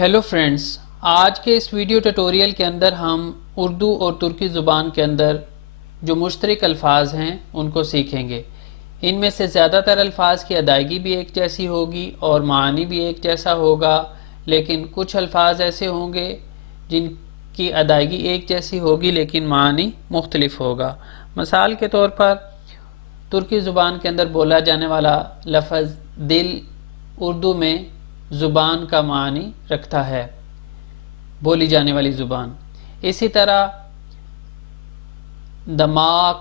Hello friends, آج کے اس video tutorial کے اندر ہم اردو اور ترکی زبان کے اندر جو مشترک الفاظ ہیں ان کو سیکھیں گے۔ ان میں سے زیادہ تر الفاظ کی ادائیگی بھی ایک جیسی ہوگی اور معنی بھی ایک جیسا ہوگا، لیکن کچھ الفاظ ایسے ہوں گے جن کی ادائیگی ایک جیسی ہوگی لیکن معنی مختلف ہوگا۔ مثال کے طور پر ترکی زبان کے اندر بولا جانے والا لفظ دل اردو میں زبان کا معنی رکھتا ہے، بولی جانے والی زبان۔ اسی طرح دماغ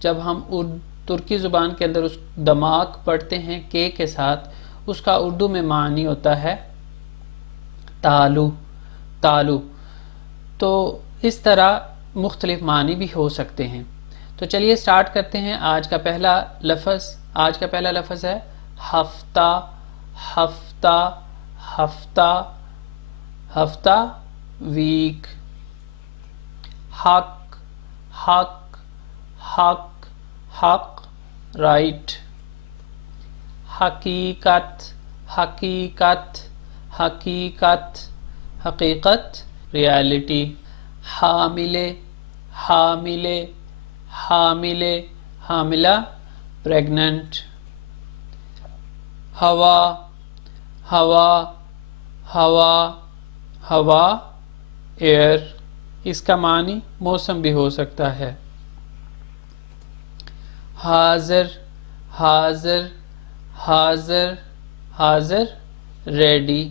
جب ہم ترکی زبان کے اندر اس دماغ پڑھتے ہیں کے ساتھ، اس کا اردو میں معنی ہوتا ہے تالو۔ تو اس طرح مختلف معنی بھی ہو سکتے ہیں۔ تو چلیے سٹارٹ کرتے ہیں۔ آج کا پہلا لفظ ہے ہفتہ ویک۔ حق رائٹ۔ حقیقت ریالٹی۔ حاملہ پریگننٹ۔ ہوا ایئر، اس کا معنی موسم بھی ہو سکتا ہے۔ حاضر ریڈی۔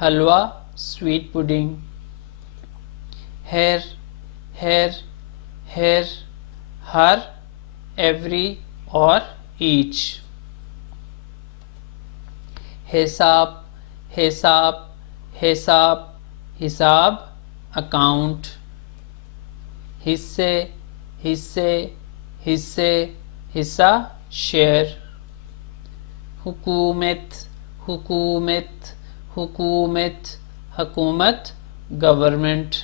حلوہ سویٹ پڈنگ۔ ہر ایوری اور ایچ۔ حساب اکاؤنٹ۔ حصہ شیئر۔ حکومت گورنمنٹ۔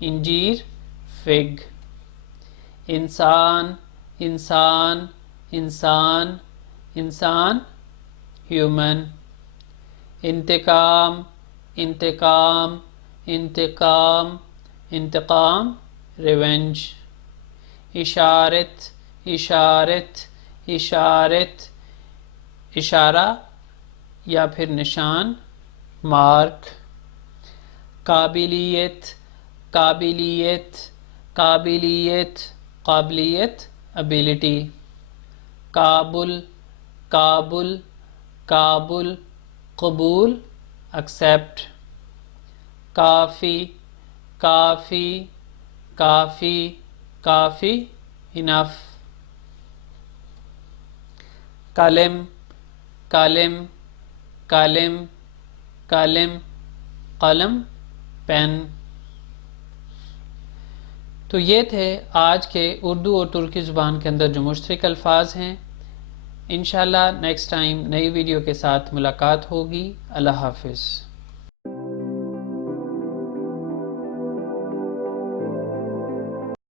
انجیر فگ۔ انسان ہیومن۔ انتقام ریونج۔ اشارہ یا پھر نشان مارک۔ قابلیت ابیلٹی۔ قبول ایکسیپٹ۔ کافی انف۔ قلم پین۔ تو یہ تھے آج کے اردو اور ترکی زبان کے اندر جو مشترک الفاظ ہیں۔ انشاءاللہ نیکسٹ ٹائم نئی ویڈیو کے ساتھ ملاقات ہوگی۔ اللہ حافظ۔